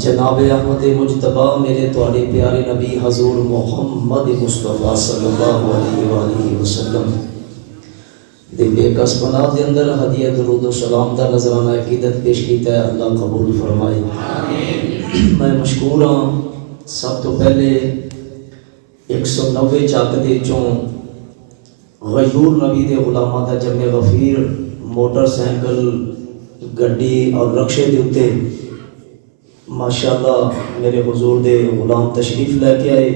جناب احمد مجتبی میرے تواڈے پیارے نبی حضور محمد مصطفیٰ صلی اللہ علیہ وآلہ وسلم دے بے کس پناہ دے اندر ہدیہ درود و سلام دا نذرانہ عقیدت پیش کیتا ہے، اللہ قبول فرمائے۔ میں مشکور ہاں سب تو پہلے 190 چک دے چوں غیور نبی دے غلاماں دا جمع غفیر موٹر سائیکل گڈی اور رکشے دے اتے ماشاءاللہ میرے حضور دے غلام تشریف لے کے آئے،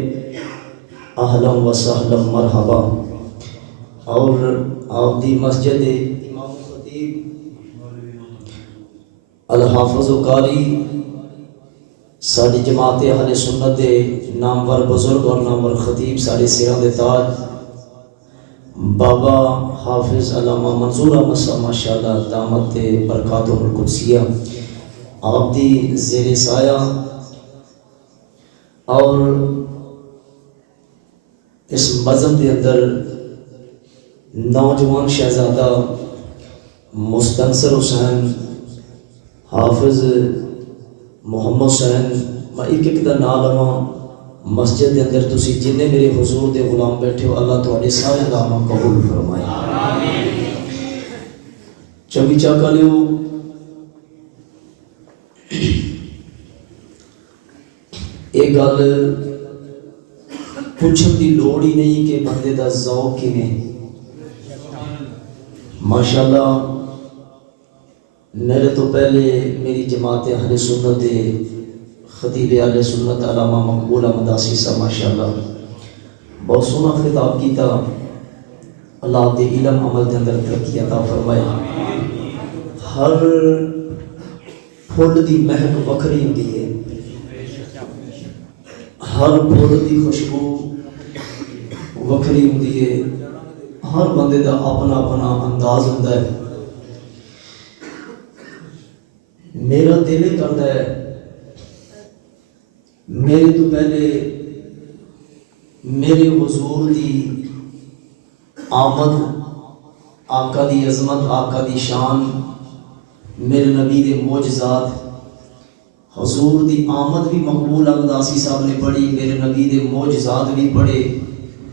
اہلا و سہلا مرحبا۔ اور آپ دی مسجد امام خطیب الحافظ و قاری ساری جماعت اہل سنت دے نامور بزرگ اور نامور خطیب سارے سیرہ دے تاج بابا حافظ علامہ منظور احمد صاحب ماشاءاللہ دامت برکاتہ القدسیہ آپ دی زیر سایہ اور اس مذہب دے اندر نوجوان شہزادہ مستنصر حسین حافظ محمد حسین میں ایک دا نام لواں مسجد دے اندر تسی جنہیں میرے حضور دے غلام بیٹھے ہو اللہ تواڈے سارے کام قبول فرمائے۔ چوی چاکا لیو ایک گل پوچھن دی لوڑ ہی نہیں کہ بندے دا ذوق کیویں ماشاءاللہ میرے تو پہلے میری جماعت اہل سنت دے خطیب اہل سنت علامہ مقبول احمد آسی صاحب ماشاءاللہ بہت سونا خطاب کیتا، اللہ دے علم عمل دے اندر ترقی عطا فرمائے۔ ہر پھول دی مہک وکھری ہوندی ہے، ہر پھول دی خوشبو وکھری ہوندی ہے، ہر بندے دا اپنا اپنا انداز ہوندا ہے۔ میرا دل کردا ہے میرے تو پہلے میرے حضور دی آمد، آقا دی عظمت، آقا دی شان، میرے نبی دے معجزات، حضور دی آمد بھی مقبول احمد آسی صاحب نے پڑھی، میرے نبی دے معجزات بھی پڑھے،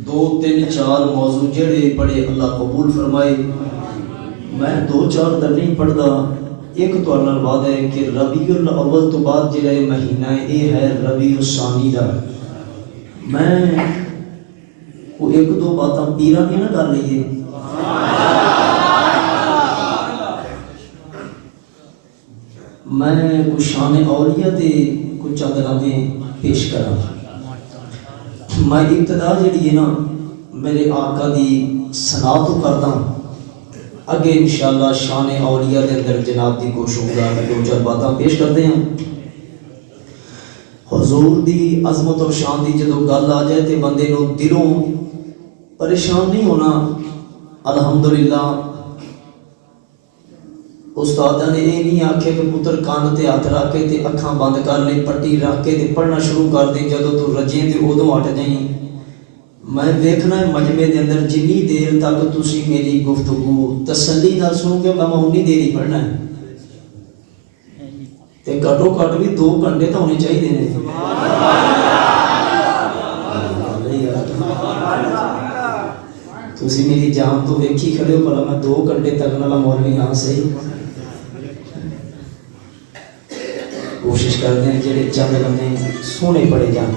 2 3 4 موضوع جڑے پڑھے اللہ قبول فرمائے۔ میں 2 4 در نہیں پڑھدا، ایک تو اللہ وعدہ ہے کہ ربیع الاول تو بعد جڑا مہینہ ہے یہ ہے ربیع الثانی دا۔ میں وہ 1 2 باتاں پیرا نہیں نہ کر لئیے، میں کچھ شان اولیاء دے کچھ چند لمحے پیش کراں۔ میں ابتدا جڑی ہے نا میرے آقا دی ثنا تو کردا، اگے انشاءاللہ شان اولیاء دے اندر جناب دی کوشش ہوگا 2 4 باتاں پیش کرتے ہیں۔ حضور دی عظمت اور شان دی جدوں گل آ جائے تے بندے نو دلوں پریشان نہیں ہونا۔ الحمدللہ استادہ نے یہ نہیں آکھے کہ پتر کان تے ہاتھ رکھ کے تے اکھاں بند کر لے، پٹی رکھ کے تے پڑھنا شروع کر دیں، جدوں تو رجیں تے ادوں ہٹ جائیں۔ میں دیکھنا ہے مجمع دے اندر جنی دیر تک تسی میری گفتگو تسلی نال سنو گے میں انی دیر ہی پڑھنا ہے، تے گھٹو گھٹ بھی 2 گھنٹے تو ہونے چاہیے نے۔ تسی میری جان تو ویکھی کھڑے ہو، بھلا میں 2 گھنٹے تک نالا مولوی ہاں صحیح کوشش کرتے ہیں جڑے چند لمحے سونے پڑے جان۔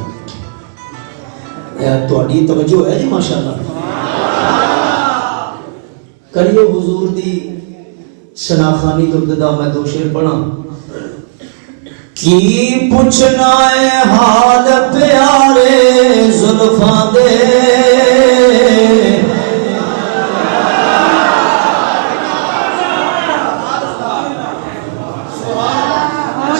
تہاڈی توجہ ہے جی ماشاءاللہ، کریو حضور دی شناخانی تو ابتدا میں 2 شعر پڑھاں۔ کی پوچھنا ہے حال پیارے زلفاں دے،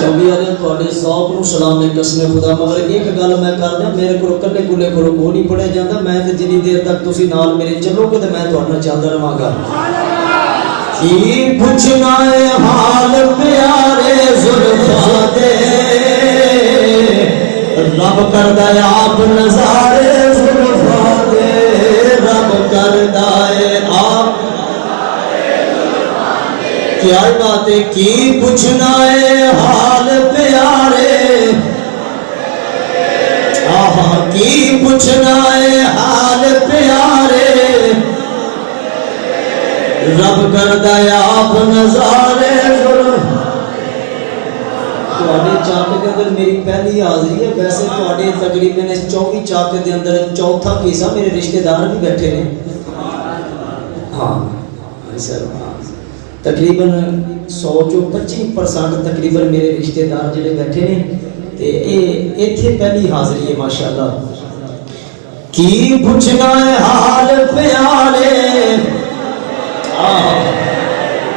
چوبی والے تواڈے ذوق نو سلام نے قسم خدا، مگر ایک گل میں کر دیا، میرے کو کلے کلے کو نہیں پڑھیا جاتا، میں تے جنی دیر تک تسی نال میرے چلو گے تے میں تہاڈے چلدا رہواں گا۔ کی پوچھنا ہے حال پیارے زلفاں دے، رب کردا ہے آپ نظارے زلفاں دے، رب کردا ہے آپ کیا بات ہے۔ کی پوچھنا ہے حال پیارے کردا آپ نظارے ظلم تواڈے چاک دے اندر میری پہلی حاضری ہے ویسے تواڈے تقریباً 24 چاک دے اندر چوتھا حصہ میرے رشتہ دار بھی بیٹھے نے ہاں سر تقریباً 100 چوں 25% تقریباً میرے رشتہ دار جڑے بیٹھے نے تے اے ایتھے پہلی حاضری ہے ماشاءاللہ کی پوچھنا ہے حال پیارے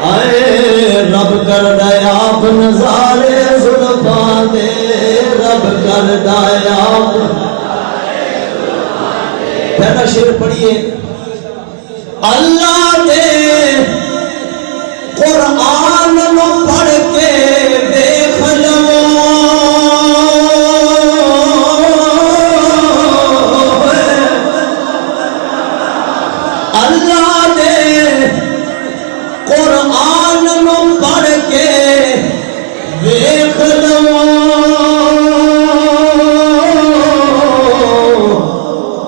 آئے رب کردہ آپ نظارے زلفاں دے رب کردہ آپ پہلا شعر پڑھیے اللہ دے قرآن نو پڑھ کے دیکھ لو اللہ دے قرآن نو پڑھ کے دیکھ لو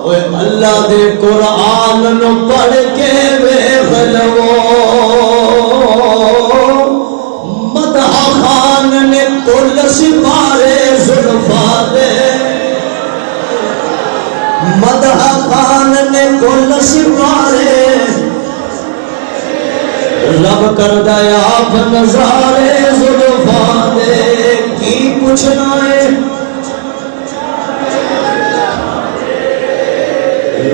اوے اللہ دے قرآن نو پڑھ کے دیکھ لو مدح خان نے کل سپارے زلفاں دے مدح خان نے کل سپارے رب کردہ آپ نظارے زلفاں دے کی پوچھنا ہے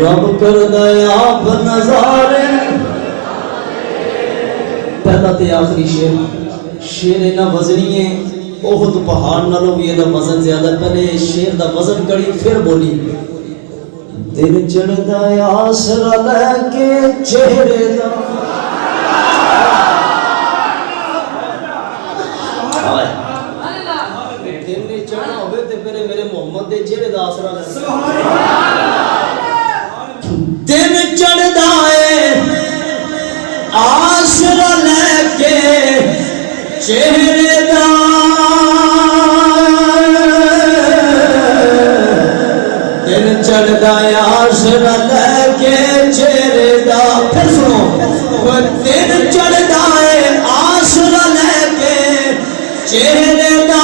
رب کردہ آپ نظارے پہلا تے آخری شعر اینا وزنی ہے احد پہاڑ نالوں بھی اینا وزن زیادہ پہلے شعر دا وزن کڑی پھر بولی دل چڑھدا آسرا لے کے چہرے دا دن چڑھدا ہے آسرا لے کے چہرے دا دن چڑھدا ہے آسرا لے کے چہرے دا پھر سنو دن چڑھدا ہے آسرا لے کے چہرے دا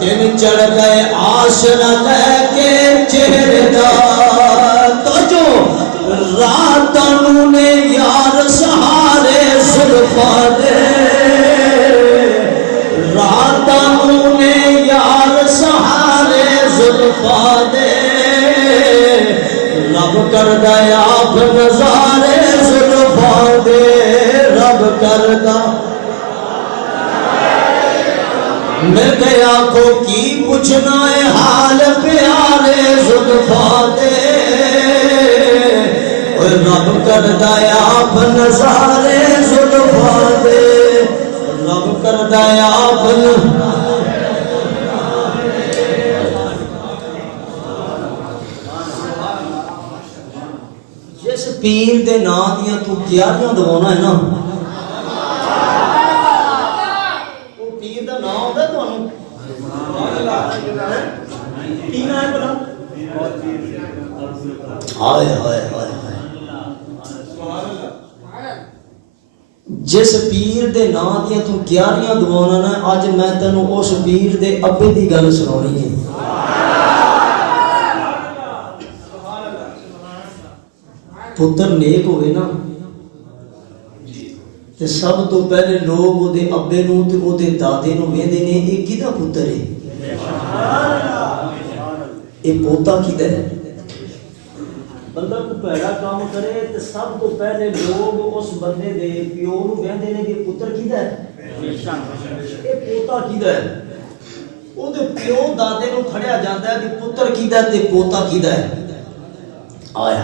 دن چڑھدا ہے آسرا لے کے چہرے دا تو جو راتوں نے یار سہارے زلفاں دے راتوں نے یار سہارے زلفاں دے رب کردہ آپ نظارے زلفاں دے رب کردہ مل گیا کو کی پوچھنا ہے حال پیارے زلفاں دے رب کردہ آپ نظارے زلفاں دے رب کردہ آپ جس پیر دے نام دیاں تو گیاریاں دوانا ہے نا وہ پیر دا نام ہوتا ہے تو انہوں کی نام ہے بلا آئے آئے آئے جس پیر دے نام دیاں تو گیاریاں دوانا نا آج میں تینوں اس پیر دے ابے دی گل سنانی ہے پتر نیک ہوئے نا تے سب تو پہلے لوگ وہ دے ابے نو تے وہ دے دادے نو ویندے نے اے کیدا پتر ہے اے پوتا کیدا ہے بندہ کو پیڑا کام کرے تے سب تو پہلے لوگ اس بندے دے پیو نو ویندے نے کہ پتر کیدا ہے اے پوتا کیدا ہے او دے پیو دادے نو کھڑیا جاندا ہے کہ پتر کیدا ہے تے پوتا کیدا ہے آیا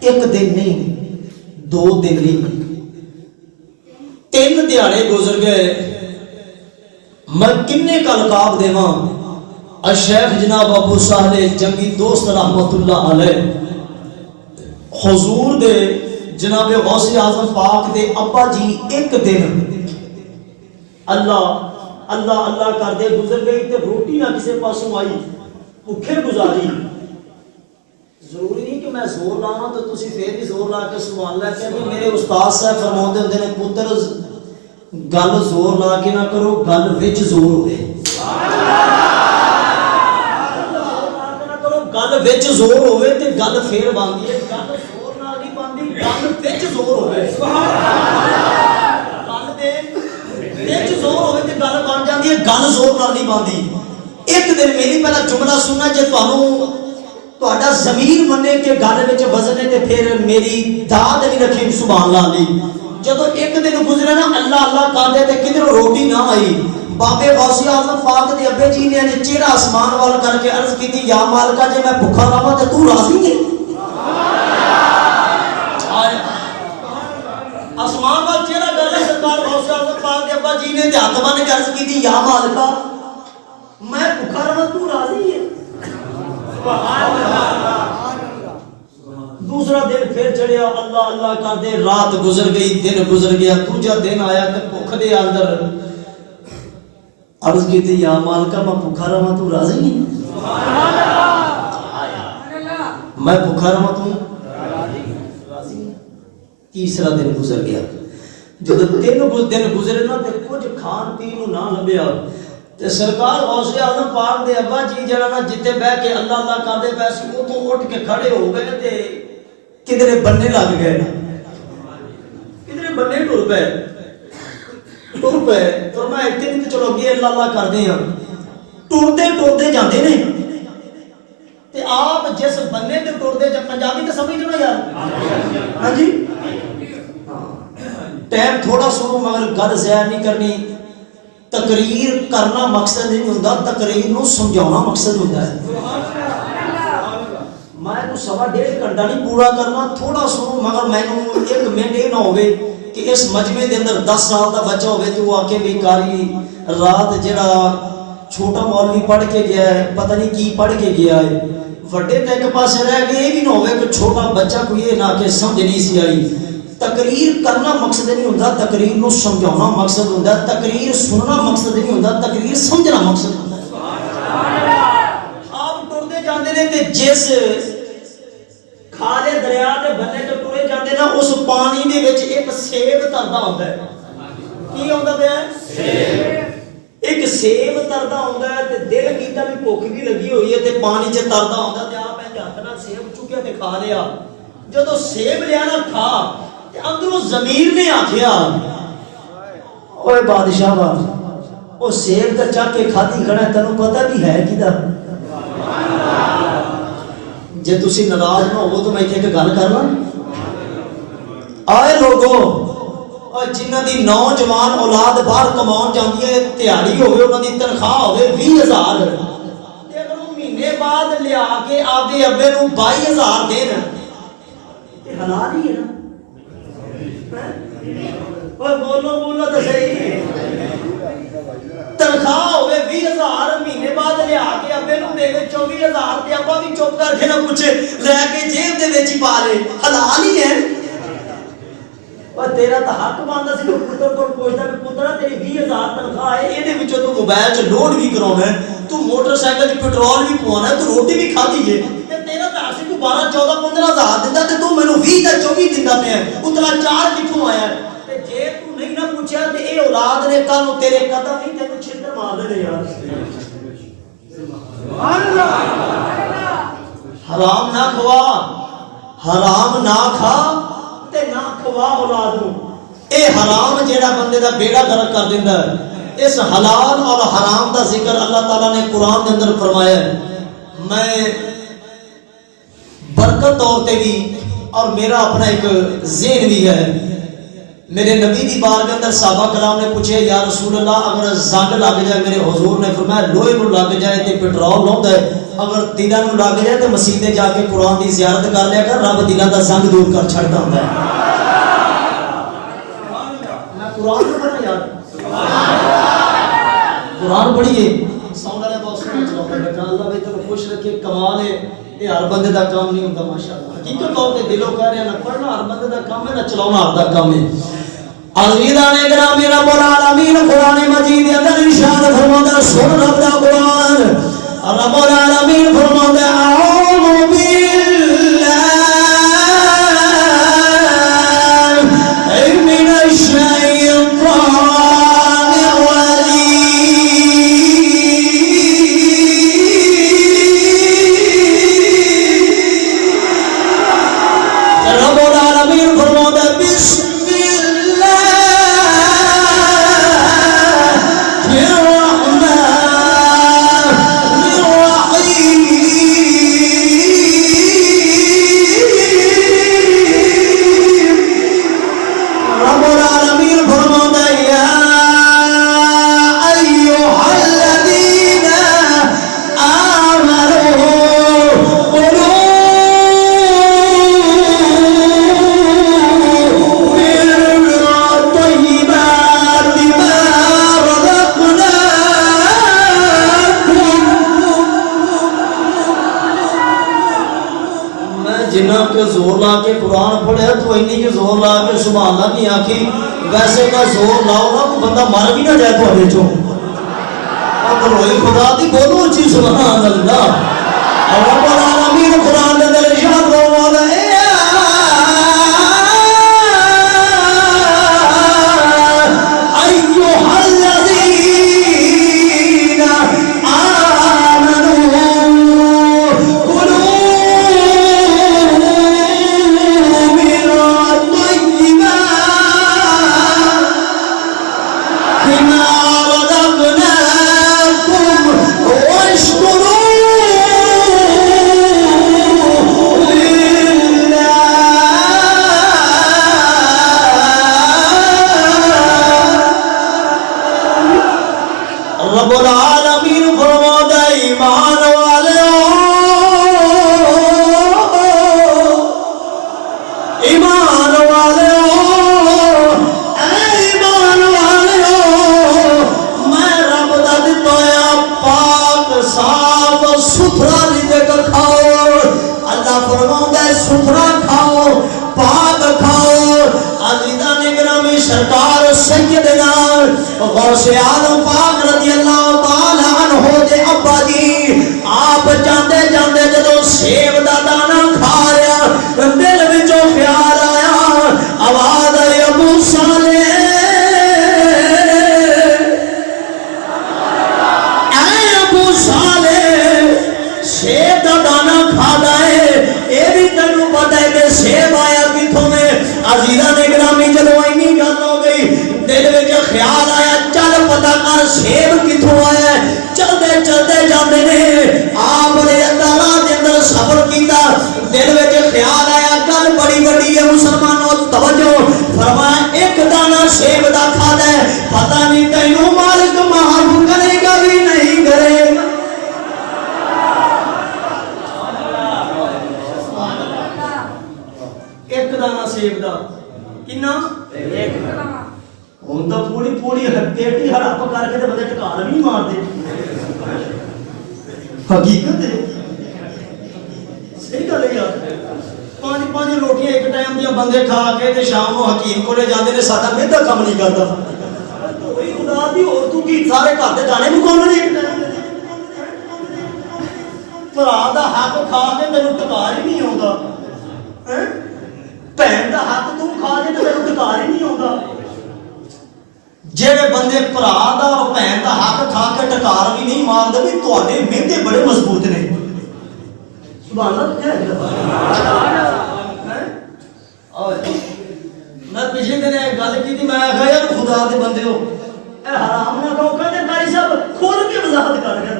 ایک دن نہیں دو دن نہیں 3 دیہاڑے گزر گئے میں کنے کا لقاب دیواں الشیخ جناب ابو صالح جنگی دوست رحمت اللہ علیہ حضور دے جناب غوث اعظم پاک دے ابا جی ایک دن اللہ اللہ اللہ کر دے گزر گئی تے روٹی نہ کسے پاسوں آئی بھوکے گزاری ضروری نہیں کہ میں زور لاواں تو تسی پھر بھی زور لا کے سبحان اللہ کہندے میرے استاد صاحب فرماتے ہوندے نے پتر گل زور لا کے نہ کرو گل وچ زور ہوے گل وچ زور ہوے تے گل پھر بنتی ہے گل زور نال نہیں بنتی گل وچ زور ہوے سبحان اللہ گل دے وچ زور ہوے تے گل بن جاندی ہے گل زور نال نہیں بنتی ایک دن میری پہلا جملہ سننا جے تانوں تہاڈا ضمیر منے کہ گل وچ وزن ہے تے پھر میری داد نہیں رکھی سبحان اللہ علی جدوں ایک دن گزرے نا اللہ اللہ کردے تے کدھروں روٹی نہ آئی بابے غوثی اعظم پاک دے ابے جی نے چہرہ آسمان وال کر کے عرض کی یا مالکا جے میں بھوکا رہواں تے تو راضی ہے آسمان وال چہرہ کر کے سرکار غوثی اعظم پاک دے ابا جی نے ہاتھ بن کے عرض کی یا مالکا میں بھوکا رہواں تو راضی ہے سبحان اللہ دوسرا دن پھر چڑھیا اللہ اللہ کردے رات گزر گئی دن گزر گیا دوجا دن آیا تے بھوک دے اندر عرض کی تھی یا مالکا میں بھوکا رہواں تو راضی نہیں میں بھوکا رہواں تو راضی نہیں تیسرا دن گزر گیا جب تین دن گزرے نا تے کچھ کھان پین نو نہ لبیا تے سرکار غوث اعظم پاک دے ابا جی جڑا نا جتے بیٹھ کے اللہ اللہ کردے پئے سی اوتھوں اٹھ کے کھڑے ہو گئے تے کدھرے بننے لگ گئے کدھرے بننے ٹر پئے تو میں اتنے نہیں چلو گے اللہ اللہ کردے ہیں ٹرتے جاندے نے تے آپ جس بننے تے ٹردے جب پنجابی تے سمجھ نا یار ہاں جی ٹائم تھوڑا سنو مگر گل ضائع نہیں کرنی تقریر کرنا مقصد نہیں ہوندا تقریر نو سمجھانا مقصد ہوندا ہے میں تو سوا ڈیڑھ گھنٹہ نہیں پورا کرنا تھوڑا سنو مگر میں نو ایک منٹ یہ نہ ہوئے کہ اس مجمع دے اندر 10 سال دا بچہ ہوئے تو آ کے بھی کاری رات جڑا چھوٹا مولوی پڑھ کے گیا ہے پتہ نہیں کی پڑھ کے گیا ہے وڈے تے ایک پاسے رہ گئے یہ بھی نہ ہوئے کہ چھوٹا بچہ کو یہ نہ کہ سمجھ نہیں سی آئی تقریر کرنا مقصد نہیں ہوندا تقریر نو سمجھانا مقصد ہوندا تقریر سننا مقصد نہیں ہوندا تقریر سمجھنا مقصد ہوندا آپ ٹردے جاندے نے تے جس کھالے دریا دے بننے تے ٹرے جاندے نا اس پانی دے وچ ایک سیب تردا ہوندا ہے کی ہوندا پیا ہے سیب ایک سیب تردا ہوندا ہے تے دل کیتا بھی بھوک بھی لگی ہوئی ہے تے پانی چ تردا ہوندا تے آپ ہاتھ نال سیب چکیا تے کھا لیا جدوں سیب لیا نا کھا تے اندروں ضمیر نے آکھیا اوے بادشاہ وا او سیب تے چک کے کھادی کھڑا تینوں پتہ بھی ہے کیدا جے تسی ناراض نہ ہو تو میں ایک گل کر لاں آئے لوگوں اور جنہ دی نوجوان اولاد باہر کماون جاندی ہے تیاری ہوے انہاں دی تنخواہ ہوے 20000 تے اگر وہ مہینے بعد لیا کے آپدے ابے نوں 22000 دین تے حلال ہی ہے نا اوے بولو تے صحیح تنخواہ ہوے 20000 مہینے بعد لیا کے ابے نوں دے 24000 تے ابا بھی چپ کر کے نہ پوچھے لے کے جیب دے وچ پا لے حلال ہی ہے اور تیرا تو حق بندا سی پتر کو پوچھدا کہ پترا تیری 20000 تنخواہ ہے ایدے وچوں تو موبائل چ لوڈ بھی کراونا ہے تو موٹر سائیکل چ پیٹرول بھی پوانا ہے تو روٹی بھی کھادی ہے تے تیرا تو اسی کو 12 14 15000 دیندا تے تو مینوں 20 تے 24 دیندا پیا اتنا 4 کتھوں آیا ہے تے جے تو نہیں نہ پوچھیا تے اے اولاد نے کل نو تیرے قدم نہیں تینوں چھتر مار دے یار سبحان اللہ حرام نہ کھوا حرام نہ کھا تے نہ کھوا اولاد نو اے حرام جیڑا بندے دا بیڑا غرق کر دیندا ہے اس حلال اور حرام دا ذکر اللہ تعالیٰ نے قرآن دے اندر فرمایا ہے میں برکت طور تے بھی اور میرا اپنا ایک ذہن بھی ہے میرے نبی دی بار کے اندر صحابہ کرام نے پوچھے یا رسول اللہ اگر زنگ لگ جائے میرے حضور نے فرمایا لوہے نو لگ جائے تے پیٹرول لوندا ہے اگر دلاں نو لگ جائے تے مسجد جا کے قرآن دی زیارت کر لیا کر رب دلاں دا زنگ دور کر چھڑدا ہوندا ہے میں قرآن نو پڑھا یار قرآن پڑھیے ساؤنڈ والے باکس میں چلاؤ بیٹا اللہ بھائی تینوں خوش رکھے کمال ہے یہ ہر بندے دا کام نہیں ہوندا ماشاءاللہ حقیقت طور تے دلوں کہہ رہے ہیں نہ پڑھنا ہر بندے دا کام ہے نہ چلاونا ہر دا کام ہے عزیزان گرامی رب العالمین قرآن مجید کے اندر ارشاد فرماتا ہے سن رب دا قرآن رب العالمین فرماتا ہے اعوذ باللہ زور لا کے قرآن پڑھے تو اینی کہ زور لا کے سبحان اللہ کی آنکھی ویسے کا زور لاؤ نا کوئی بندہ مر بھی نہ جائے تھوڑے چوں اور روئی خدا دی بولو اچھی سبحان اللہ اور رب العالمین قرآن دے اندر ارشاد فرماتا ہے رب العالمین فرماتا ہے ایمان والو ایمان والو اے ایمان والو میں رب دا دتا ہے پاک صاف ستھرا رزق کھاؤ اللہ فرماتا ہے ستھرا کھاؤ پاک کھاؤ عزیزان گرامی سرکار سیدنا غوث اعظم پاک رضی اللہ تعالی عنہ دے ابا جی آپ جاندے جاندے جدوں سیب دا دانا کھا رہا دل وچوں خیال آیا آواز آئی ابو صالح اے ابو صالح سیب دا دانا کھا دائے اے بھی تنو پتہ ہے کہ سیب آیا کتھوں میں عزیزان گرامی جدوں اینی گل ہو گئی دل وچ خیال آیا چل پتہ کر سیب کتھوں آیا چلتے چلتے جاندے نے آپ نے اللہ دے اندر صبر کیتا دل وچ خیال آیا گل بڑی بڑی ہے مسلمانوں توجہ فرمایا ایک دانہ سیب دا کھادا ہے پتہ نہیں تینوں مالک معاف کرے گا بھی نہیں کرے گا ایک دانہ سیب دا کنا ایک ہوں تو پوری پوری ہٹی ہڑپ کر کے بندے ٹکار بھی مار دے حقیقت ہے صحیح گل ہے یار پانچ پانچ روٹیاں ایک ٹائم دیا بندے کھا کے تے شام کو حکیم کو لے جاندے نے ساڈا میدا کم نہیں کردا کوئی خدا دی اور تو کی سارے گھر دے جانے مکون نہیں بھرا دا حق کھا کے تینوں ٹکار ہی نہیں آوندا بہن دا حق تو کھا کے تے تینوں ٹکار ہی نہیں آوندا جڑے بندے بھرا دا اور بہن دا حق کھا کے ٹکار بھی نہیں ماردے بھی تواڈے میدے بڑے مضبوط نے سبحان اللہ میں پچھلے دن ایک گل کی تھی میں آخیا یار خدا دے بندے ہو اے حرام نہ کہو کہتے قاری صاحب کھول کے وضاحت کر گیا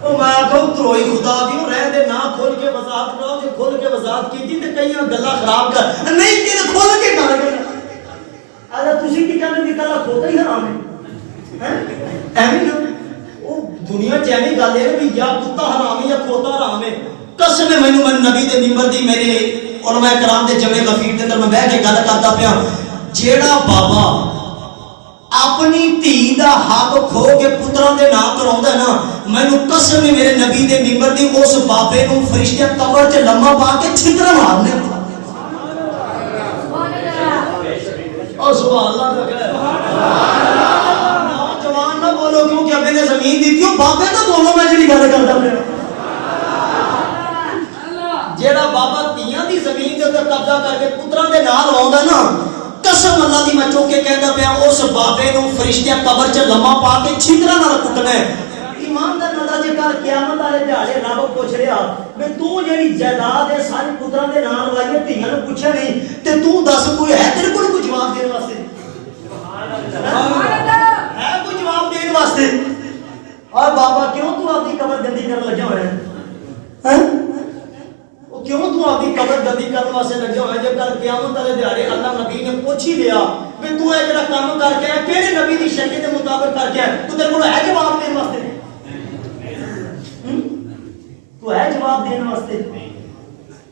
او میں آخو تروئی خدا دی رہ دے نہ کھول کے وضاحت کرو جے کھول کے وضاحت کی تے کئی گلاں خراب کر نہیں کہ کھول کے کر گیا اگر تسی کی کہندے کہ کلا کھوتا ہی حرام ہے ایویں نا او دنیا چ ایویں گل ہے کہ یا کتا حرام ہے یا کھوتا حرام ہے قسم ہے مینوں من نبی دے منبر دی میرے علماء کرام دے جمع غفیر دے اندر میں بیٹھ کے گل کردا پیا جیڑا بابا اپنی دھی دا حق کھو کے پتراں دے نام کراوندا ہے نا مینوں قسم ہے میرے نبی دے منبر دی اس بابے نوں فرشتے قبر تے لمبا پا کے چھتر مارنے او سبحان اللہ نوجوان نہ بولو کیونکہ ابے نے زمین دی کیوں بابے تو بولو میں جڑی گل کردا پیا جیڑا بابا تیاں دی زمین دے اوپر قبضہ کر کے پتراں دے نال آوندا نا قسم اللہ دی میں چوک کے کہندا پیا اس بابے نوں فرشتے قبر چ لمبا پا کے چھتراں نال کٹنا ہے ایمان دا ندا جے کل قیامت والے دیہاڑے رب پوچھ رہا میں تو جیڑی جائیداد ہے ساری پتراں دے نال وائی تیاں نوں پوچھیا نہیں تے تو دس کوئی ہے تیرے کول کوئی جواب دین واسطے سبحان اللہ ہے کوئی جواب دین واسطے اور بابا کیوں تو اپنی قبر گندی کرن لگا ہوا ہے ہیں کیوں تو اپنی قبر گندی کرنے واسطے لگے ہوئے جب کل قیامت والے دیہاڑے اللہ نبی نے پوچھ ہی لیا کہ تو اے جڑا کام کر کے کیڑے نبی دی شریعت کے مطابق کر کے تو تیرے کول ہے جواب دین واسطے تو ہے جواب دین واسطے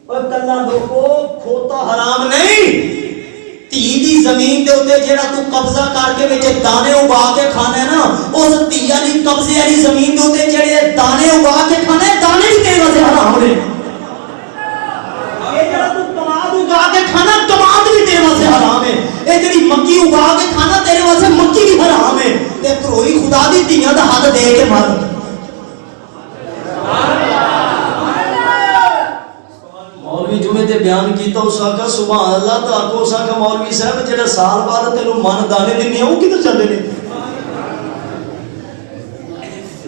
اور کلا لوگو کھوتا حرام نہیں تی دی زمین دے اوتے جڑا تو قبضہ کر کے وچ دانے اگا کے کھانا ہے نا اس تی والی قبضے والی زمین دے اوتے جڑے دانے اگا کے کھانے دانے بھی تیرے واسطے حرام نے حرام ہے. اے جڑی مکی اگا کے کھانا تیرے واسطے مکی بھی حرام ہے. تے پروئی خدا دی دھیاں دا حد دے کے مر. مولوی جمعے تے بیان کیتا اس آقا سبحان اللہ. تو آکو اس آقا مولوی صاحب جڑا سال بعد تینوں من دانے دینے وہ کدھر چلے نے؟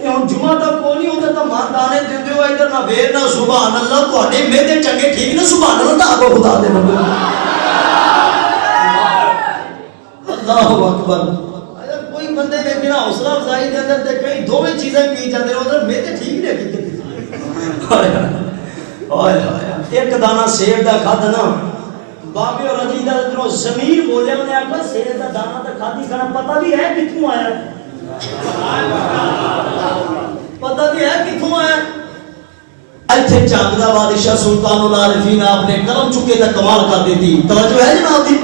ہوں جمعہ تک کو نہیں ہوتا تو من دانے دیندے ہو ادھر نہ ویر نہ سبحان اللہ. تواڈے میدے چنگے ٹھیک نے سبحان اللہ. تو آکو خدا دے بندے اللہ اکبر. کوئی بندے میں بنا حوصلہ افزائی دے اندر تے کئی دوویں چیزیں پی جاندے نے ادھر میدے ٹھیک نے کیتے. ایک دانہ سیب دا کھادا نا بابے اور عزیز ادھروں زمین بولے انہیں آخا سیب دا دانہ تے کھادی کھانا پتہ بھی ہے کتھوں آیا. پتہ بھی ہے کتھوں آیا. ایتھے چاند دا بادشاہ سلطان العارفین آپ نے قلم چکے تے کمال کر دیتی. توجہ ہے جناب دی.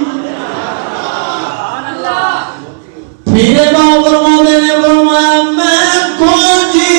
میرے باپ فرماتے نے فرمایا میں کو جی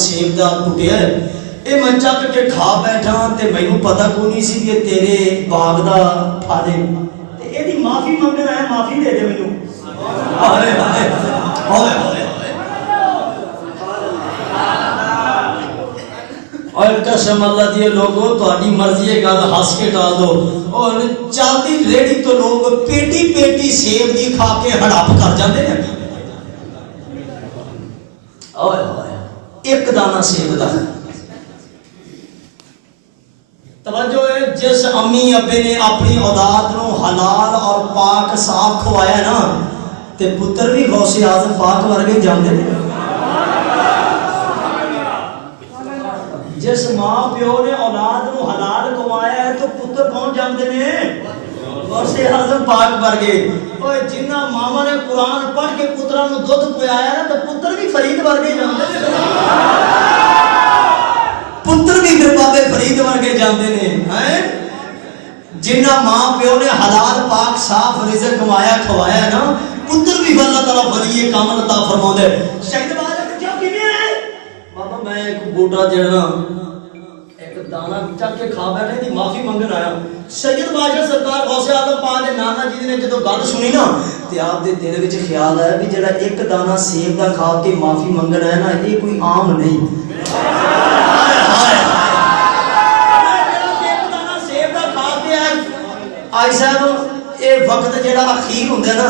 سیب دا ٹوٹیا ہے یہ میں چک کے کھا بیٹھا تے مینوں پتہ کوئی نہیں سی کہ تیرے باغ دا پھل ہے تے ایدی معافی منگنا ہے معافی دے دے مینوں ہائے ہائے ہائے ہائے اور قسم اللہ دی لوگوں تہاڈی مرضی ہے گل ہس کے ٹال دو اور چلتی ریڑی تو لوگ پیٹی پیٹی سیب دی کھا کے ہڑپ کر جاندے نے اوئے ہوئے ایک دانہ سیب دا توجہ ہے جس امی ابے نے اپنی اولاد نو حلال اور پاک صاف کھوایا نا تے پتر بھی غوث اعظم پاک ورگے جاندے نے جس ماں پیو نے اولاد نو حلال کمایا ہے تو پتر کون جاندے نے غوث اعظم پاک ورگے اوے جنہ ماما نے قرآن پڑھ کے پتراں نو دودھ پلایا نا تے پتر بھی فرید ورگے جاندے نے پتر بھی پھر بابے فرید ورگے جاندے نے ہیں جنہ ماں پیو نے حلال پاک صاف رزق کمایا کھوایا نا پتر بھی اللہ تعالی ولی کامل عطا فرماوندا ہے شہید باز کیا کیویں ہے بابا میں ایک بوٹا جڑا ایک دانہ چک کے کھا بیٹھے دی معافی منگن آیا سید بادشاہ سرکار غوث اعظم پاک دے نانا جی نے جدوں گل سنی نا تے آپ دے دل وچ خیال آیا بھی جڑا ایک دانہ سیب دا کھا کے معافی منگن آیا نا یہ کوئی عام نہیں آئی صاحب یہ وقت جڑا اخیر ہوندا ہے نا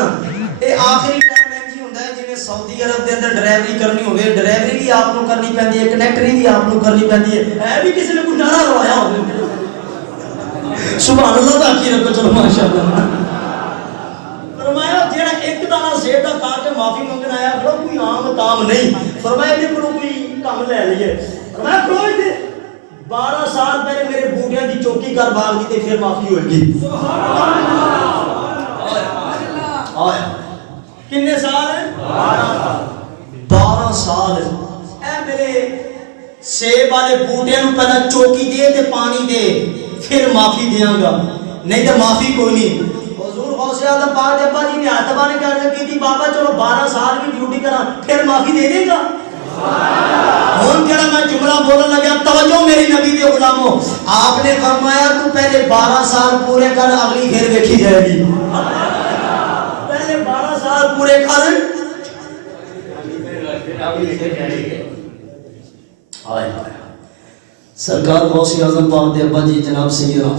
یہ آخری ٹائم انج ہی ہوندا ہے جویں سعودی عرب دے اندر ڈرائیوری کرنی ہوے ڈرائیوری بھی آپ کو کرنی پیندی ہے کنیکٹری بھی آپ کو کرنی پیندی ہے بھی کسی نے کوئی نعرہ لوایا ہوے سبحان اللہ دا کی رکھو چلو ماشاءاللہ فرمایا جڑا ایک دانہ سیب دا کھا کے معافی منگن آیا کھڑو کوئی عام کام نہیں فرمایا کہ کوئی کام لے لئے فرمایا کھڑو 12 سال پہلے میرے بوٹیاں دی چوکی کر باغ دی تے پھر معافی ہوئے گی سبحان اللہ کتنے سال ہیں 12 سال اے میرے سیب والے بوٹیاں نو پہلا چوکی دے تے پانی دے پھر معافی دیاں گا نہیں تے معافی کوئی نہیں حضور غوث اعظم پاک دے ابا جی نے ہاتھ بانے کر کی تھی بابا چلو 12 سال بھی ڈیوٹی کراں پھر معافی دے دے گا ہون کہڑا میں جملہ بولن لگا توجہ میری نبی دے غلاموں آپ نے فرمایا تو پہلے 12 سال پورے کر اگلی پھر دیکھی جائے گی پہلے 12 سال پورے کر اگلی پھر جائے گی ہائے ہائے سرکار غوث اعظم پاک دے ابا جی جناب سیدنا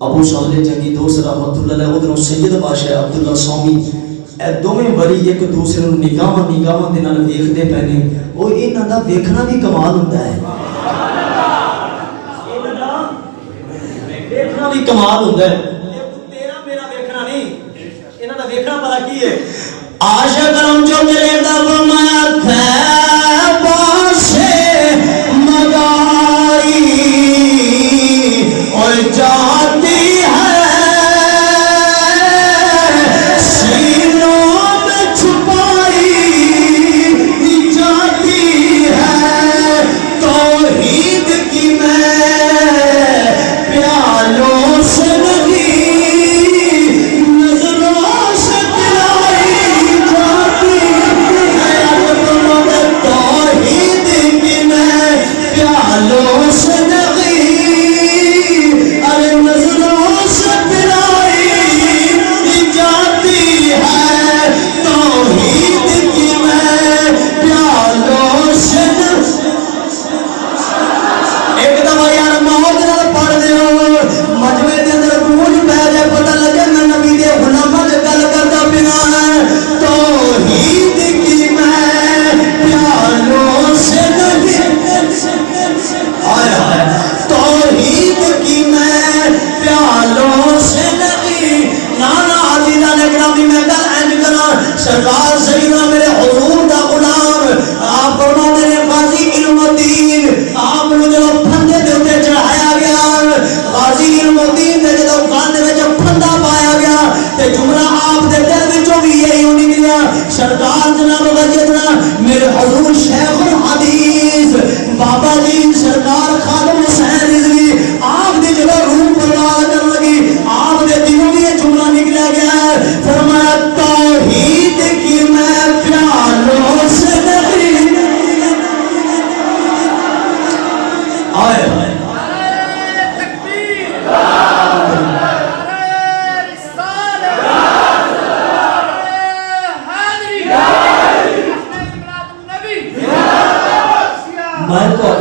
ابو شاہل جنگی دوست رحمت اللہ علیہ ادھروں سید بادشاہ عبداللہ سومی اے دوویں ولی ایک دوسرے نوں نگاہاں دے نال ویکھدے پے نے او انہاں دا ویکھنا بھی کمال ہوندا ہے انہاں دا ویکھنا بھی کمال ہوندا ہے تیرا میرا ویکھنا نہیں انہاں دا ویکھنا پتہ کی ہے عاشق کرم جو میرے دا فرمایا تھا سے مگائی اور جاتی سرکار سیدنا میرے حضور دا غلام آپ فرماتے ہیں غازی علم الدین آپ نے جو پھندے دے اوپر چڑھایا گیا غازی علم الدین دے جو پھندے وچ پھندا پایا گیا تے جملہ آپ دے دل وچوں بھی یہی نکلیا سرکار جناب وجدنا میرے حضور شیخ الحدیث بابا جی سرکار خادم حسین رضوی آپ دی جگہ روح پرواز کرنے لگی آپ دے دلوں میں یہ جملہ نکلا گیا فرمایا توحید کی میں پیالوں سے نہیں آئے میں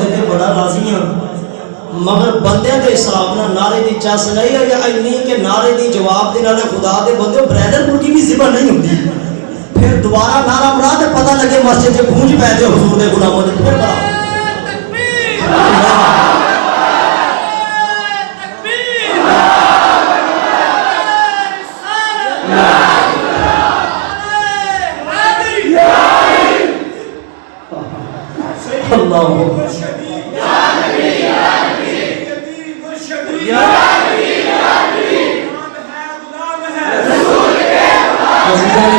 تے بڑا راضی ہوں مگر بندے دے حساب نال نعرے دی چس نہیں ہے یا اینی کہ نعرے دی جواب دے نال خدا دے بندے برادر مرغی بھی ذبح نہیں ہوندی پھر دوبارہ نعرہ مرا تے پتہ لگے مسجد چ گونج پے تے حضور دے غلاموں نے پھر پڑا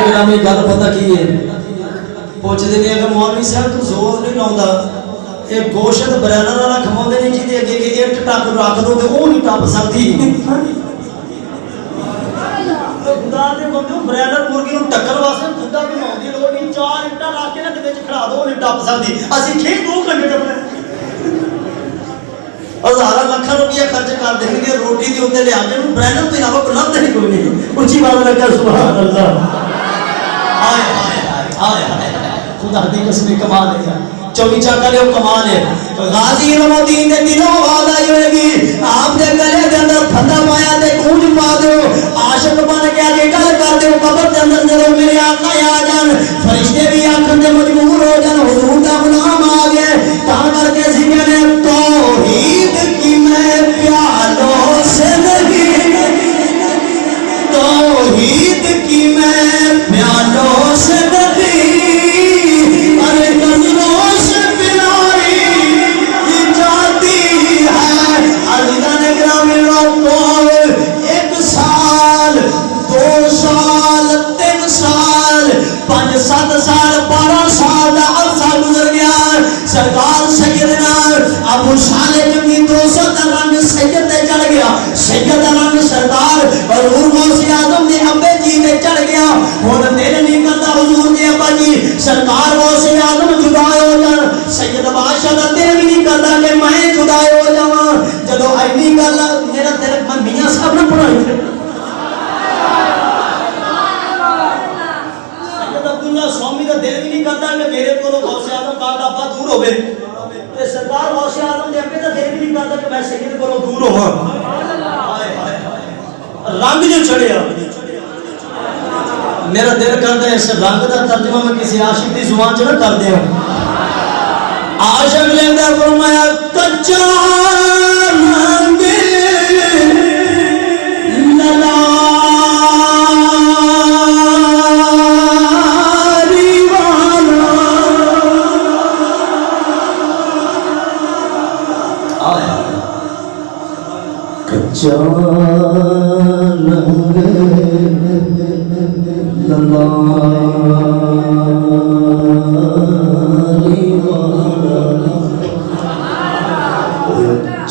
اللہ میں گل پتہ کی ہے پوچھتے ہیں اگر مولوی صاحب تو زور نہیں لاؤندا ایک گوشت برانر والا کھماؤندے نہیں جی اگے کہ ایک ٹک رکھ دو تے وہ نہیں ٹپ سکتی خدا دے بندے برانر مرغی نوں ٹکر واسطے خدا بھی ماؤندی لوڑ نہیں چار اٹا لا کے تے وچ کھڑا دو نہیں ٹپ سکتی اسی کھے 2 گھنٹے ٹپنے ہزاراں لاکھاں روپیہ خرچ کر دیں گے روٹی دے اوتے لے آ کے برانر تو علاوہ کوئی لفظ نہیں کوئی نہیں اونچی بات لگا سبحان اللہ آئے آئے آئے آئے خدا دی قسم کمال ہے چوبی چاکا لے کمال ہے غازی المدین دے دلوں وعدہ ہوئے گی آپ دے گلے دے اندر پھندا پایا تے گونج پا دیو عاشق بن کے اگے گل کر دیو قبر دے اندر جدوں میرے آقا آ جان فرشتے بھی آکھن دے مجبور ہو جان حضور دا غلام آ گئے تا کر کے سی کہنے توحید کی میں پیالوں سے نہیں توحید کی میں پیالوں سے نہیں ارے نظروں سے پلائی جاتی ہے عزیزان گرامی لوگوں 1 سال 2 سال 3 سال 5 7 سال 12 سال دا عرصہ گزر گیا سرکار سیدنا ابو صالح کی 200 دا رنگ سید تے چڑھ گیا سید دا رنگ سردار حضور غوث اعظم دے ابے جی تے چڑھ گیا ہن دل نہیں کردا حضور دے ابا جی سرکار غوث اعظم جدا ہو جان سید بادشاہ دا دل نہیں کردا کہ میں جدا ہو جاواں جدوں اینی گل میرا دل میں میاں صاحب نے پڑھائی سید عبداللہ سوامی دا دل نہیں کردا کہ میرے کولوں غوث اعظم پاک دا ابا دور ہوے تے سرکار غوث اعظم دے ابے دا دل نہیں کردا کہ میں سید کولوں دور ہوواں رنگ جو چڑھیا میرا دل کرتا ہے اس رنگ دا ترجمہ میں کسی عاشق دی زبان چ نہ کر دیا عاشق لیندہ فرمایا کچا رنگ للا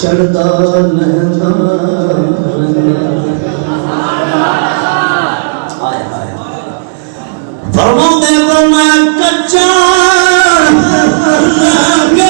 چڑھتا لہندا فرماؤں دے فرمایا کچا رنگ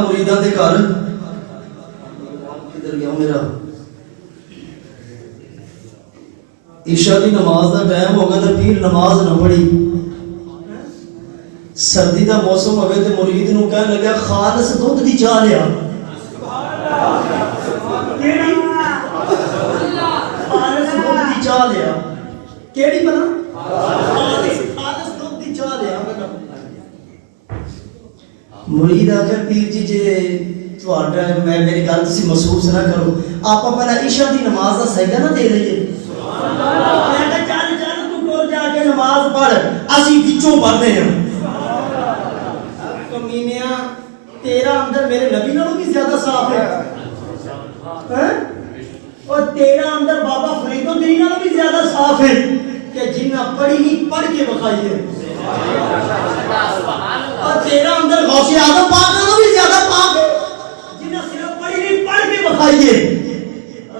مریداں دے گھر کدھر گیا میرا عشاء دی نماز دا ٹائم ہو گیا تے پیر نماز نہ پڑھی سردی دا موسم ہوئے تے مرید نو کہنے لگا خالص دودھ دی چاہ لیا خالص دودھ دی چاہ لیا کیڑی بنا خالص دودھ دی چاہ لیا مرید آکر پیر جی جے میں میری گل تسی محسوس نہ کرو آپ پہلا عشاء دی نماز دا سجدہ نہ دے رہی ہے میں کہا چل چل تو ٹور جا کے نماز پڑھ اسی وچوں پڑھتے ہیں کمینیاں تیرا اندر میرے نبی نالوں بھی زیادہ صاف ہے اور تیرا اندر بابا فرید الدین نالوں بھی زیادہ صاف ہے کہ جنہ پڑھی نہیں پڑھ کے بخائی ہے اور تیرا اندر غوث اعظم پاک نالوں بھی زیادہ پاک ہے جنہ صرف پڑھی نہیں پڑھ کے بخائی ہے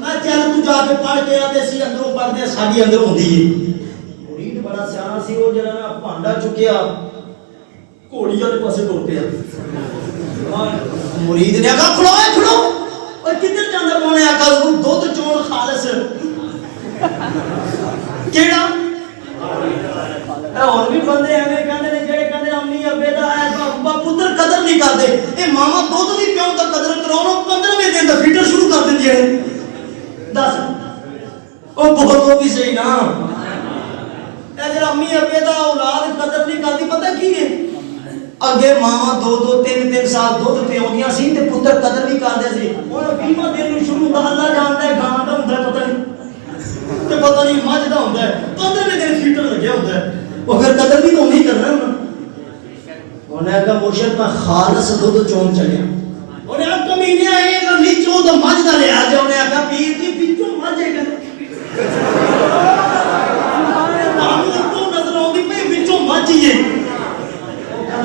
میں چل تو جا کے پڑھ کے آتے سی اندروں پڑھتے ساڈی اندر ہوندی ہے مرید بڑا سیاح سی وہ جڑا نا پانڈا چکیا گھوڑی والے پاسے ٹر پیا مرید نے آخا کھڑو کھڑو اور کدھر جانا پونے آخا دودھ چون خالص کیڑا اور بھی بندے ایویں کہندے نے جڑے کہندے امی ابے دا پتر قدر نہیں کرتے اے ماما دودھ بھی پیون دا قدر کراؤ 15ویں دن دا فیٹر شروع کر دیندی ہے دس او بہت وہ بھی صحیح نا اے جڑا امی ابے دا اولاد قدر نہیں کرتی پتہ کی ہے اگے ماما 2-3 سال دودھ پیونگیاں سی تے پتر قدر بھی کردے سی ہن 20واں دن شروع دا اللہ جاندا ہے گاں دا ہوندا پتہ نہیں تے پتہ نہیں مجھ دا ہوندا ہے 15ویں دن فیٹر لگیا ہوندا ہے او پھر قدر بھی تو نہیں کرنا انہیں کہا مرشد میں خالص دودھ چون چلیا انہیں کہا کمینیا ہے کہ نیچوں تو مجھ دا لے آجا انہیں کہا پیر دی پیچھوں مجھ ہے کہا آمین تو نظر آؤں پہ پیچھوں مجھ ہی ہے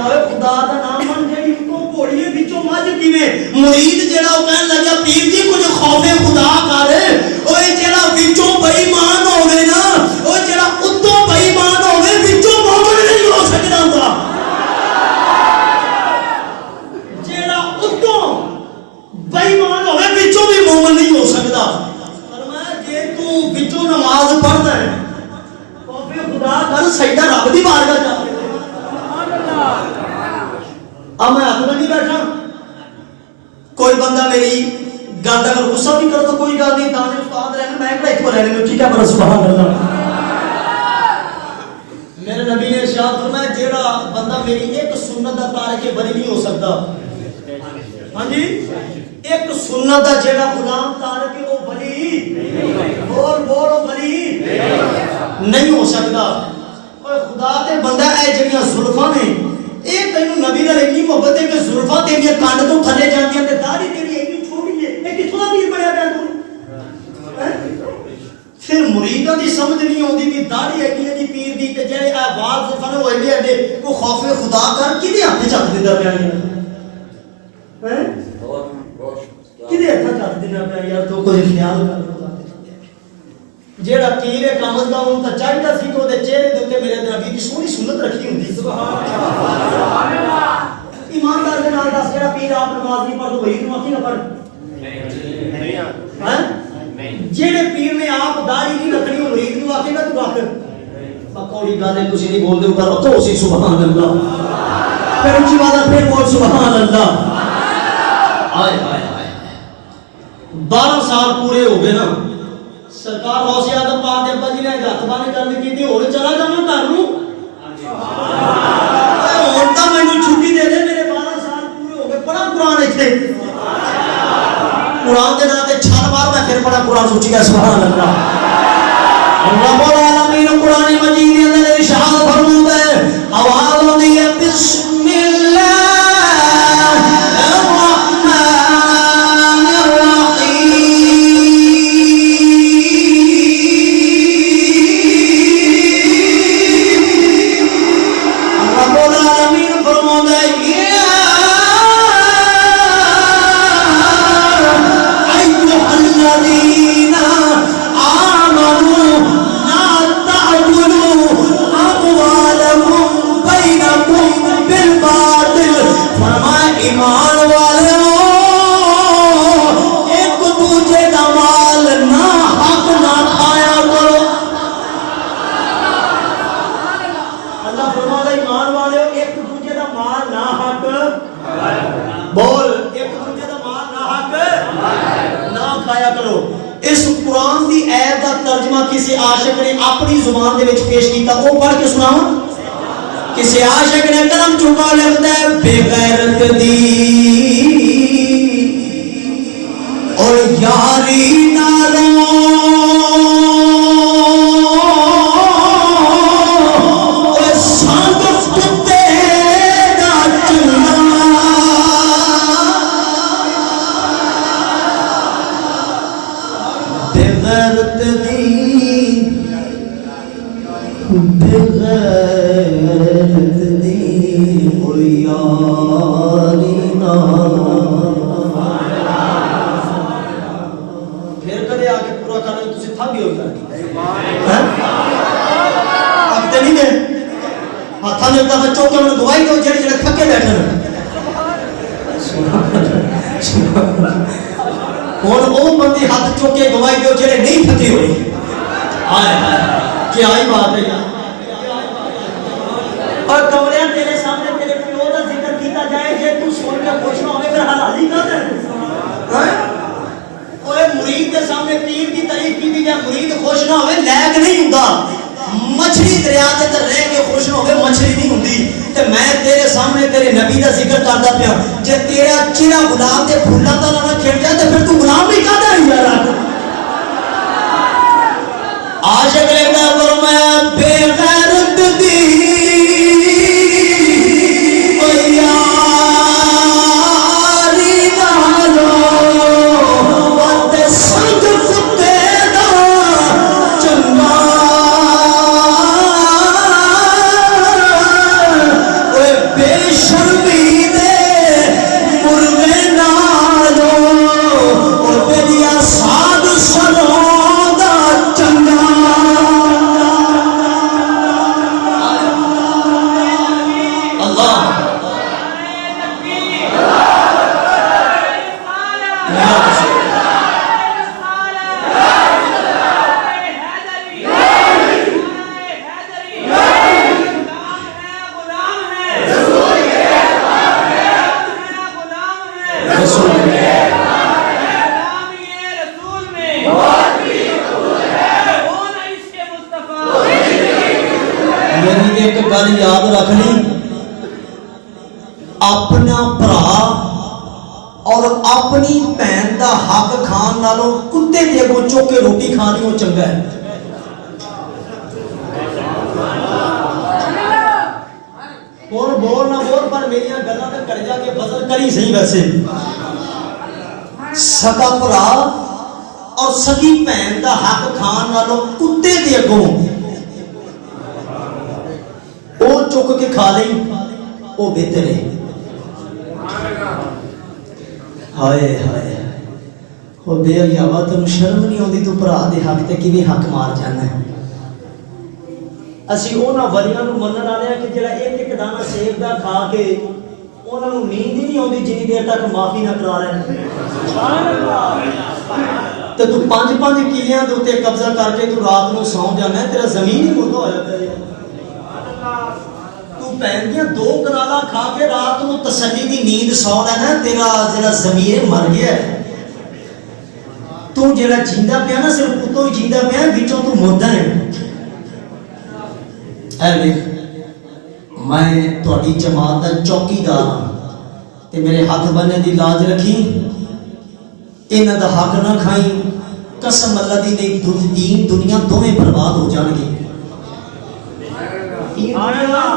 خدا دا نام من جائے ان کو پوڑیے پیچھوں مجھ کیویں مرید جیڑا وہ کہنے لگا پیر دی کچھ خوف خدا کر اوے جیڑا پیچھوں بے ایمان ہوے نا او جیڑا اتوں بے ایمان ہوے پیچھوں مومن نہیں ہو سکدا ہوندا بے ایمان ہوئے بچوں بھی مومن نہیں ہو سکتا فرمایا جے تو بچوں نماز پڑھتا ہے تو پھر خدا کر سجدہ رب دی بارگاہ جا اب میں اپنا نہیں بیٹھا کوئی بندہ میری گل اگر غصہ بھی کرو تو کوئی گل نہیں تانے استاد رہنے میں ایک کو رہنے میں ٹھیک ہے پر سبحان اللہ میرے نبی نے ارشاد فرمایا جیڑا بندہ میری ایک سنت دا تارک بری نہیں ہو سکتا ہاں جی ایک سنت دا جیڑا غلام تارک او بلی بول بولو بلی نہیں ہو سکتا اور خدا تے بندہ اے جڑیاں زلفاں نے اے تینوں نبی نال اتنی محبت ہے کہ زلفاں تیریاں کان تو تھلے جاندیاں تے داڑھی تیری اتنی چھوٹی ہے اے کتھوں دا پیر بنیا پیا تو پھر مریداں دی سمجھ نہیں اوندی کہ داڑھی ایڈی ایڈی پیر دی تے جڑے اے وال زلفاں نے ایڈے ایڈے کو خوف خدا کر کدے ہاتھ چک دیندا پیا کدے ہاتھ چک دینا پیا یار تو کوئی خیال کر لو جیڑا پیر ہے کم از کم تا چاہیدا سی تو دے چہرے دے اوتے میرے نبی دی سونی سنت رکھی ہوندی سبحان اللہ ایماندار دے نال دس جیڑا پیر آپ نماز نہیں پڑھ تو وہی نو آکھی نہ پڑھ نہیں ہاں جیڑے پیر نے آپ داڑھی نہیں رکھنی او مرید نو آکھے گا تو رکھ پکوڑی گل ہے تسی نہیں بول دے اوپر تو اسی سبحان اللہ پھر اونچی بات پھر بول سبحان اللہ آئے آئے آئے 12 سال پورے ہو گئے نا سرکار غوث اعظم پاک دے ابا جی نے ہاتھ بانے کرنے کی تھی اور چلا جانا گھر نوں ہن تا مینوں چھٹی دے دے میرے 12 سال پورے ہو گئے پڑھا قرآن ایتھے قرآن دے نال تے چھال مار میں پھر پڑھا قرآن سوچی گیا سبحان اللہ رب العالمین قرآن مجید دے اندر ارشاد فرماتا ہے آواز ہوندی ہے بسم اللہ عاشق نے اپنی زبان دے وچ پیش کیتا وہ پڑھ کے سناواں کسی عاشق نے قلم چکا لکھتا ہے بے غیرت دی اور یاری نالوں اور سانگ کتے دا چلا بے غیرت دی بے غیرت دی اور یاری نالوں پھر کدے آ کے پورا کرنے تسی تھک گئے ہو جاتی اب تے نہیں گئے ہاتھاں نے دفعہ چوکے انہوں دعائی دو جڑے جڑے تھکے بیٹھے اور وہ بندے ہاتھ چوکے گواہی دو جڑے نہیں تھکے ہوئے آئے کیا ہی بات ہے یار اور کمریاں تیرے سامنے تیرے پیو دا ذکر کیتا جائے جے تو سن کے خوش نہ ہوئے پھر حلالی کا دے اوے مرید کے سامنے پیر کی تعریف کی جائے مرید خوش نہ ہوئے لیک نہیں ہوندا مچھلی دریا دے تے رہ کے خوش نہ ہوئے مچھلی نہیں ہوندی تے میں تیرے سامنے تیرے نبی دا ذکر کردا پیا جے تیرا چہرہ گلاب دے پھولاں دا نہ کھڑ جائے تے پھر تو غلام نہیں کہدا ہے یار عاشق لگدا فرمایا بے غیرت دی یاد رکھنی اپنا بھرا اور اپنی بہن دا حق کھان نالوں کتے دے اگوں چوک کے روٹی کھانی وہ چنگا ہے اور بول نہ بول پر میری گلاں تے کر جا کے فضل کری صحیح ویسے سکا بھرا اور سکی بہن دا حق کھان نالوں کتے دے اگوں وہ چک کے کھا لئی وہ بہتر ہے ہائے ہائے وہ بے حیاوا تینوں شرم نہیں آتی تو بھرا دے حق تے کیویں حق مار جانا ہے اسی انہاں ولیاں نوں منن والے ہیں کہ جڑا ایک ایک دانہ سیب دا کھا کے انہاں نوں نیند ہی نہیں آتی جنی دیر تک معافی نہ کرا رہے سبحان اللہ تے تو 5-5 کلیاں دے اوتے قبضہ کر کے تو رات نوں سو جانا ہے تیرا زمین ہی مردہ ہو جاتا ہے بہن دیاں 2 کنالا کھا کے رات نو تسلی دی نیند سو لینا تیرا جڑا ضمیر مر گیا ہے تو جڑا جیندا پیا نا صرف اتوں ہی جیندا پیا وچوں تو مردہ ہے اے ویکھ میں تہاڈی جماعت دا چوکیدار ہاں تے میرے ہاتھ بننے دی لاج رکھی انہاں دا حق نہ کھائی قسم اللہ دی دین دنیا دوویں برباد ہو جان گے سبحان اللہ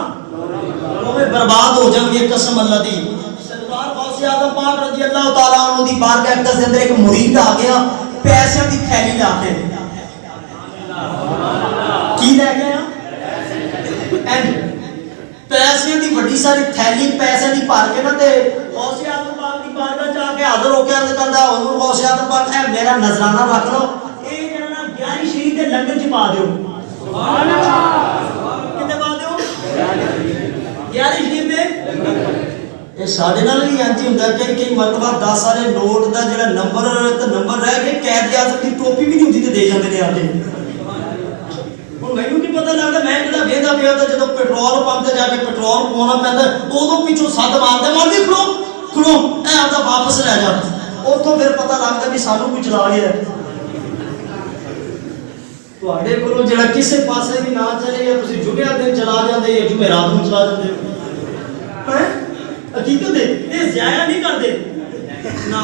برباد ہو جائیں گے قسم اللہ دی سرکار غوث اعظم پاک رضی اللہ تعالی عنہ دی بارگاہ اقدس دے اندر ایک مرید آ گیا پیسے دی تھیلی لا کے کی لے گیا پیسے دی بڑی ساری تھیلی پیسے دی بھر کے نا تے غوث اعظم پاک دی بارگاہ جا کے حاضر ہو کے عرض کردا حضور غوث اعظم پاک اے میرا نذرانہ رکھ لو اے جڑا نا 11 شریف دے لنگر چ پا دیو سبحان اللہ کتے پا دیو 11 شریف دے یہ ساڈے نال بھی انج ہی ہوندا کہ کئی مرتبہ 10 والے نوٹ دا جڑا نمبر تے نمبر رہ کے قید اعظم دی ٹوپی بھی نہیں ہوندی تے دے جاندے نے آ کے ہن مینوں کی پتہ لگدا میں جڑا ویدا پیا تے جدوں پیٹرول پمپ تے جا کے پیٹرول پوانا پیندا اودوں پیچھوں سد ماردا مردی کھلو اے آپدا واپس لے جا اوتھوں پھر پتہ لگدا بھی سانوں کوئی چلا گیا ਤੁਹਾਡੇ ਕੋਲੋਂ ਜਿਹੜਾ ਕਿਸੇ ਪਾਸੇ ਵੀ ਨਾ ਚਲੇ ਗਿਆ ਤੁਸੀਂ ਜੁਮਿਆਂ ਦਿਨ ਚਲਾ ਜਾਂਦੇ ਜਾਂ ਜੁਮੇਰਾਤ ਨੂੰ ਚਲਾ ਜਾਂਦੇ ਹੋ ਹੈ ਹਕੀਕਤ ਦੇ ਇਹ ਜ਼ਾਇਆ ਨਹੀਂ ਕਰਦੇ ਨਾ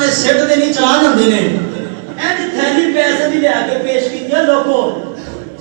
ਦੇ ਸਿੱਟ ਦੇ ਨਹੀਂ ਚਲਾ ਜਾਂਦੇ ਨੇ ਇਹ ਜੀ ਥੈਲੀ ਪੈਸੇ ਦੀ ਲਿਆ ਕੇ ਪੇਸ਼ ਕੀਤੀ ਲੋਕੋ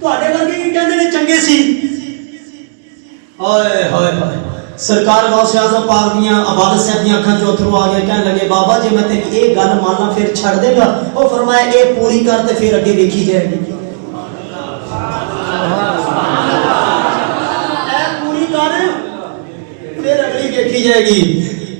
ਤੁਹਾਡੇ ਵਰਗੇ ਕੀ ਕਹਿੰਦੇ ਨੇ ਚੰਗੇ ਸੀ ਹਾਏ ਹਾਏ ਹਾਏ ਸਰਕਾਰ ਗੌਸੇ ਆਜ਼ਮ ਪਾਕ ਦੀਆਂ ਅਬਾਦਤ ਸਾਹਿਬ ਦੀਆਂ ਅੱਖਾਂ ਚੋਂ ਅਥਰੂ ਆ ਗਏ ਕਹਿਣ ਲੱਗੇ ਬਾਬਾ ਜੇ ਮੈਂ ਤੈਨੂੰ ਇਹ ਗੱਲ ਮੰਨ ਲਾਂ ਫਿਰ ਛੱਡ ਦੇਗਾ ਉਹ ਫਰਮਾਇਆ ਇਹ ਪੂਰੀ ਕਰ ਤੇ ਫਿਰ ਅੱਗੇ ਵੇਖੀ ਜਾਏਗੀ ਇਹ ਪੂਰੀ ਕਰ ਫਿਰ ਅਗਲੀ ਵੇਖੀ ਜਾਏਗੀ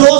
2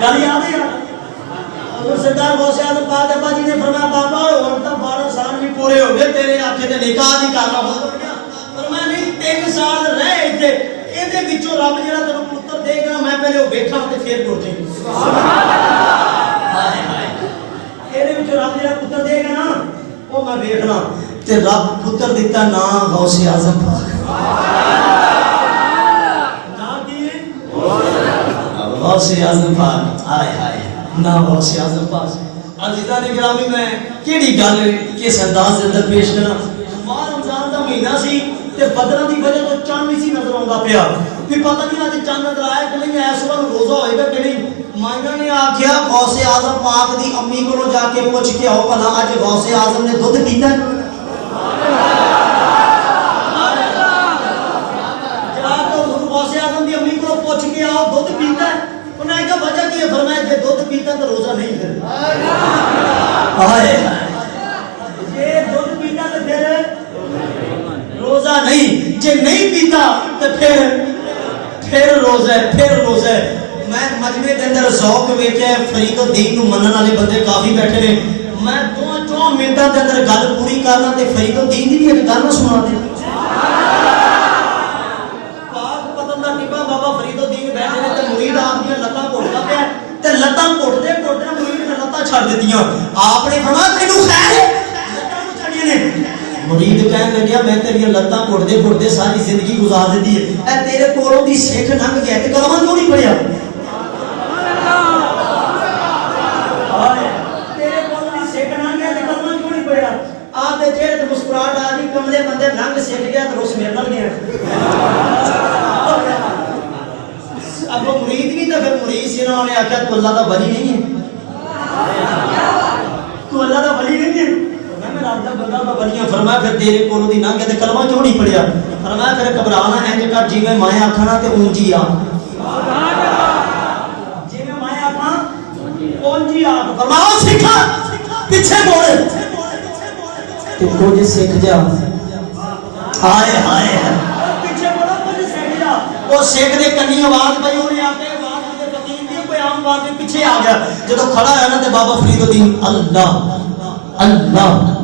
گل یاد ہے یار حضور سرکار غوث اعظم پاک ابا جی نے فرمایا بابا ہن تو 12 سال بھی پورے ہو گئے تیرے آنکھے تے نکاح نہیں کرنا فرمایا نہیں 3 سال رہ ایتھے ਇਹਦੇ ਵਿੱਚੋਂ ਰੱਬ ਜਿਹੜਾ ਤੈਨੂੰ ਪੁੱਤਰ ਦੇਗਾ ਮੈਂ ਪਹਿਲੇ ਉਹ ਵੇਖਾਂ ਤੇ ਫਿਰ ਟੁੱਟ ਜਾਈਂ ਸੁਭਾਨ ਅੱਲਾਹ ਹਾਏ ਹਾਏ ਇਹਦੇ ਵਿੱਚੋਂ ਰੱਬ ਜਿਹੜਾ ਪੁੱਤਰ ਦੇਗਾ ਨਾ ਉਹ ਮੈਂ ਵੇਖਣਾ ਤੇ ਰੱਬ ਪੁੱਤਰ ਦਿੱਤਾ ਨਾ ਗੌਸ ਆਜ਼ਮ ਪਾਕ ਨਾ ਕੀ ਗੌਸ ਆਜ਼ਮ ਪਾਕ ਹਾਏ ਹਾਏ ਨਾ ਗੌਸ ਆਜ਼ਮ ਪਾਕ ਅਜ਼ੀਜ਼ਾਂ ਨੇ ਗਰਾਮੀ ਮੈਂ ਕਿਹੜੀ ਗੱਲ ਕਿਸ ਅੰਦਾਜ਼ ਦੇ ਅੰਦਰ ਪੇਸ਼ ਕਰਾਂ ਮਾਹ ਰਮਜ਼ਾਨ ਦਾ ਮਹੀਨਾ ਸੀ ਤੇ ਬਦਲਾਂ ਦੀ ਵਜ੍ਹਾ ਤੋਂ ਚੰਨ ਨਹੀਂ ਸੀ ਨਜ਼ਰ ਆਉਂਦਾ ਪਿਆ ਵੀ ਪਤਾ ਨਹੀਂ ਅੱਜ ਚੰਨ ਨਜ਼ਰ ਆਇਆ ਕਿ ਨਹੀਂ ਇਸ ਵਾਰ ਰੋਜ਼ਾ ਹੋਏਗਾ ਕਿ ਨਹੀਂ ਮਾਇਨਾ ਨੇ ਆਖਿਆ ਗੌਸੇ ਆਜ਼ਮ ਪਾਕ ਦੀ ਅੰਮੀ ਕੋਲੋਂ ਜਾ ਕੇ ਪੁੱਛ ਕੇ ਆਓ ਭਲਾ ਅੱਜ ਗੌਸੇ ਆਜ਼ਮ ਨੇ ਦੁੱਧ ਪੀਤਾ ਜਾ ਕੇ ਗੌਸੇ ਆਜ਼ਮ ਦੀ ਅੰਮੀ ਕੋਲੋਂ ਪੁੱਛ ਕੇ ਆਓ ਦੁੱਧ ਪੀਤਾ ਉਹਨੇ ਕਿਹਾ ਵਜ੍ਹਾ ਕੀ ਹੈ ਫਰਮਾਇਆ ਜੇ ਦੁੱਧ ਪੀਤਾ ਤਾਂ ਰੋਜ਼ਾ ਨਹੀਂ ਫਿਰ ਹਾਏ ਜੇ ਦੁੱਧ ਪੀਤਾ ਤਾਂ ਫਿਰ روزہ نہیں جے نہیں پیتا تو پھر روزہ ہے میں مجمع کے اندر ذوق ویکھیا فرید الدین نو منن والے بندے کافی بیٹھے نے میں 2 منٹاں دے اندر گل پوری کرنا تے فرید الدین دی بھی ایک گل سنا دے پاک پتن دا ٹیبا بابا فرید الدین بیٹھے نے تے مرید آپ دی لتاں گھٹدا پیا تے لتاں گھٹدے مرید نے لتاں چھڑ دتیاں آپ نے فرمایا تینوں خیر ہے لتاں نوں چھڑیاں نے مرید کہنے لگیا میں تیری لتاں گھٹدے ساری زندگی گزار دیتی ہے اے تیرے کولوں دی سکھ لنگ گیا تے کلمہ کیوں نہیں پڑھیا تیرے کولوں دی سکھ لنگ گیا تے کلمہ کیوں نہیں پڑھیا آپ دے چہرے تے مسکراہٹ آ گئی کملے بندے لنگ سکھ گیا تے اس میرے نال گیا اب وہ مرید بھی تے پھر مرید سی انہوں نے آخیا تو اللہ دا ولی نہیں ہے تو اللہ دا ولی نہیں ہے فرمایا پھر تیرے کولوں دی ننگ تے کلمہ کیوں نہیں پڑھیا فرمایا پھر گھبرانا انج کر جویں میں آکھنا تے اونجی آ جویں میں آکھاں اونجی آ فرمایا سکھا پیچھے موڑ تے کچھ سکھ جا ہائے ہائے پیچھے موڑ کچھ سکھ جا او سکھ دے کنی آواز پئی اونے آ کے آواز دے فقیر دی کوئی عام بات دے پیچھے آ گیا جدوں کھڑا ہے نا تے بابا فرید الدین اللہ اللہ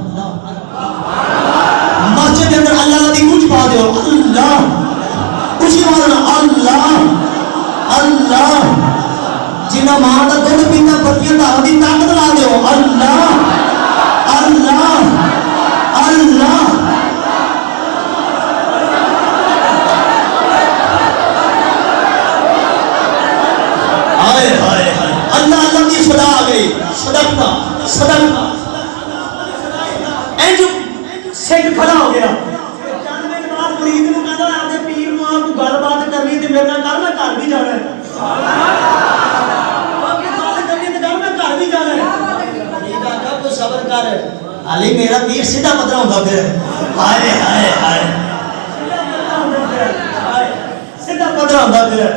مسجد کے اندر اللہ دی گونج پا دیو اللہ اسی مارنا اللہ اللہ جنہ ماں دا دودھ پیتا بتیاں دا دی طاقت لا دیو اللہ اللہ اللہ ہائے ہائے اللہ اللہ کی صدا آ گئی صدقہ صدقہ سکھ کھڑا ہو گیا چند منٹ بعد مرید نو کہندا ہے اپنے پیر نو آپ کو گل بات کرنی تے میرے نال میں گھر بھی جانا ہے آپ کی گل کرنی تے میں گھر بھی جانا ہے مرید آکھا تو صبر کر علی میرا پیر سیدھا پتھر ہوندا پیا ہائے ہائے ہائے سیدھا پتھر ہوندا پیا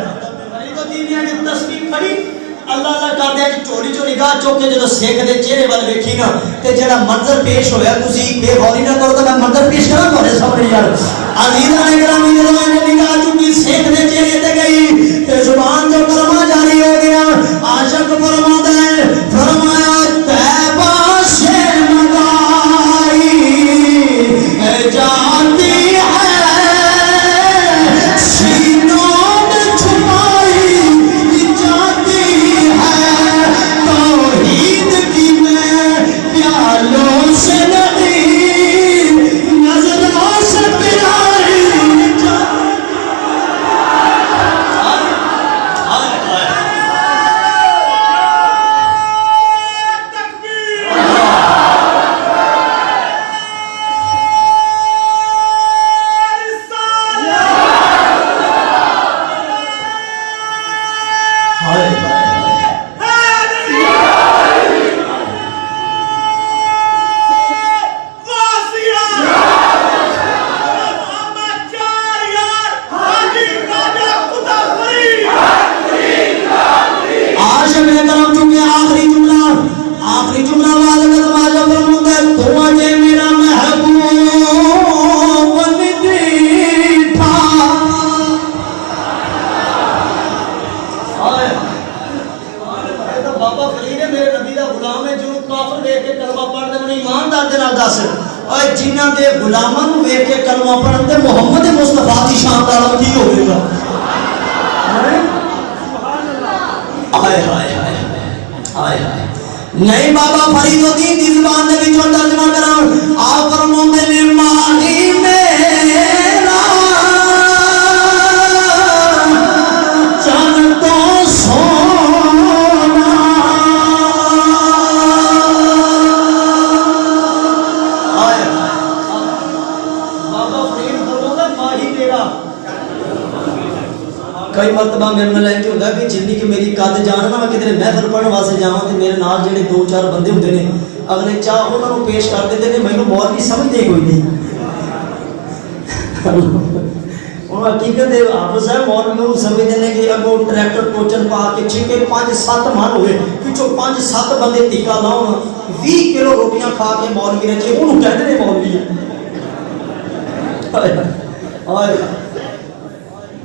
فرید الدین نے تسبیح پڑھی اللہ اللہ کردے کہ چوری چوری نگاہ چوک کے جدوں سکھ دے چہرے ول ویکھی نا تے جڑا منظر پیش ہویا تسی بے غوری نہ کرو تے میں منظر پیش کراں تہاڈے سامنے یار عزیزاں نے گرامی جدوں نے نگاہ چوکی سکھ دے چہرے تے گئی تے زبان تو کلمہ جاری ہو گیا عاشق فرماتا ہے فرمایا طیبہ سے مگائی جاتی بابا فرید میرے نبی دا غلام ہے جو کافر دیکھ کے کلمہ پڑھ دے انہیں ایماندار دے نال دس اوے جنہاں دے غلاماں نوں ویکھ کے کلمہ پڑھن تے محمد مصطفیٰ دی شان دا عالم کی ہوے گا ہائے ہائے ہائے ہائے ہائے نہیں بابا فرید الدین دی زبان دے وچوں ترجمہ کراں آپ فرماندے نے ماہی میرا چن تو سونا آئے بابا فرید فرماندے ماہی میرا کئی مرتبہ میرے نال انج ہوندا کہ جنی کہ میری قد جاننا میں کدھر محفل پڑھن واسطے جاواں تے میرے نال جڑے دو چار بندے ہوندے نے اگلے چاہ انہاں نوں پیش کر دیندے نے مینوں مولوی سمجھدے کوئی نہیں انہاں حقیقت ہے حافظ ہے مولوی نوں سمجھدے نے کہ اگوں ٹریکٹر ٹوچن پا کے چھکے 5-7 من ہوئے پچھوں 5-7 بندے ٹیکا لاؤن 20 کلو روٹیاں کھا کے مولوی رہے انہوں کہندے نے مولوی ہے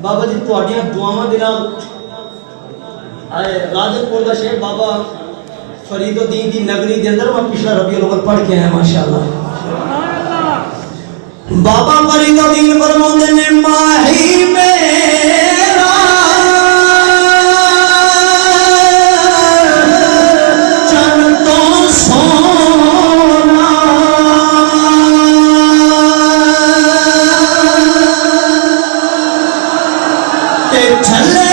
بابا جی تواڈیاں دعاواں دے نال آئے راجن پور دا شیخ بابا فرید الدین دی نگری دے اندر میں پچھلا ربیع الاول پڑھ کے آیا ماشاءاللہ بابا فرید الدین فرماندے نے ماہی میرا چن تو سونا تے چھلے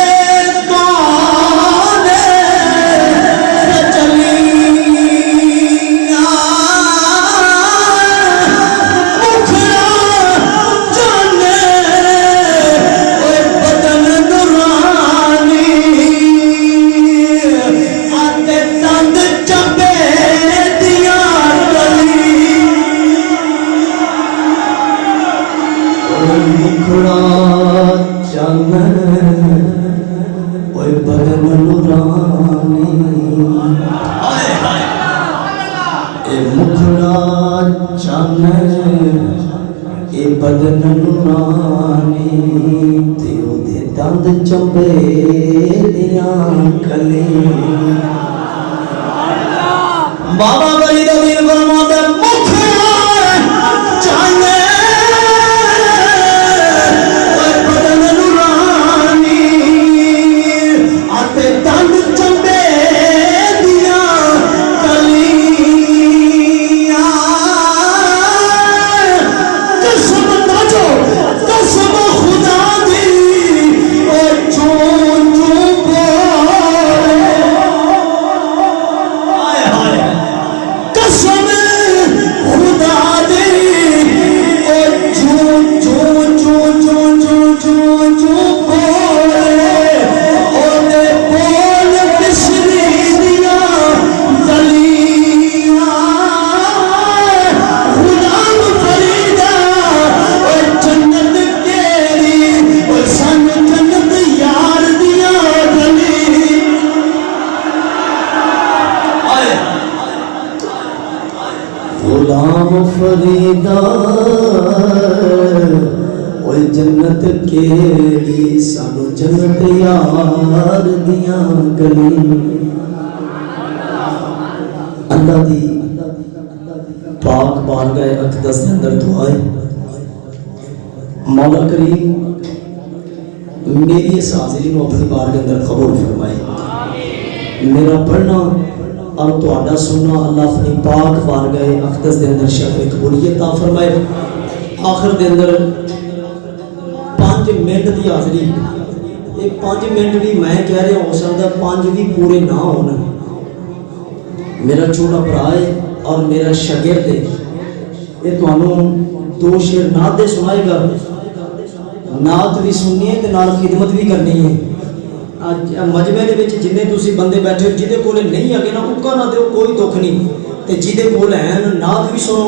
بدن نورانی تیو دے دند چمبے دیاں کلی بابا فرید الدین فرماتے مکھڑا چانے بدن نورانی آتے دند چمبے دیاں غلام فریدا اوے جنت کیڑی سانو جنت یار دیاں گلی اللہ دی پاک بارگاہ اقدس دے اندر دعا ہے مولا کریم میری اس حاضری نو اپنی بارگاہ کے اندر قبول فرمائے میرا پڑھنا اور تہاڈا سننا اللہ اپنی پاک بارگاہ اقدس دے اندر شرف قبولیت عطا فرمائے آخر دے اندر 5 منٹ دی حاضری یہ 5 منٹ بھی میں کہہ رہا ہو سکتا 5 بھی پورے نہ ہونا میرا چھوٹا بھرا ہے اور میرا شاگرد ہے یہ تانوں 2 شعر نعت دے سنائے گا نعت بھی سننی ہے تے نال خدمت بھی کرنی ہے مجمع دے وچ جنے تسی بندے بیٹھے ہو جدے کولے نہیں اگے نہ اکا نہ دیو کوئی دکھ نہیں تے جدے کول ہیں نعت بھی سنو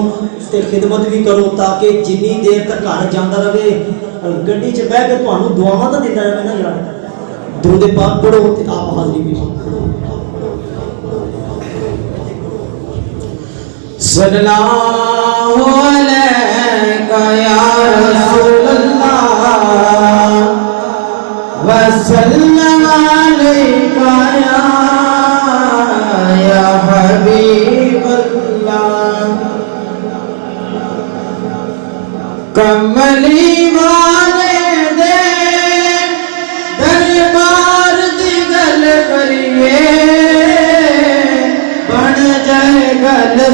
تے خدمت بھی کرو تاکہ جنی دیر تک گھر جاندا رہے گڈی چ بیٹھ کے تانوں دعاواں تے دیندا رہے نا یار درود پاک پڑھو تے آپ حاضری بھی صلی اللہ علیہ یا رسول اللہ وسلم علیکہ یا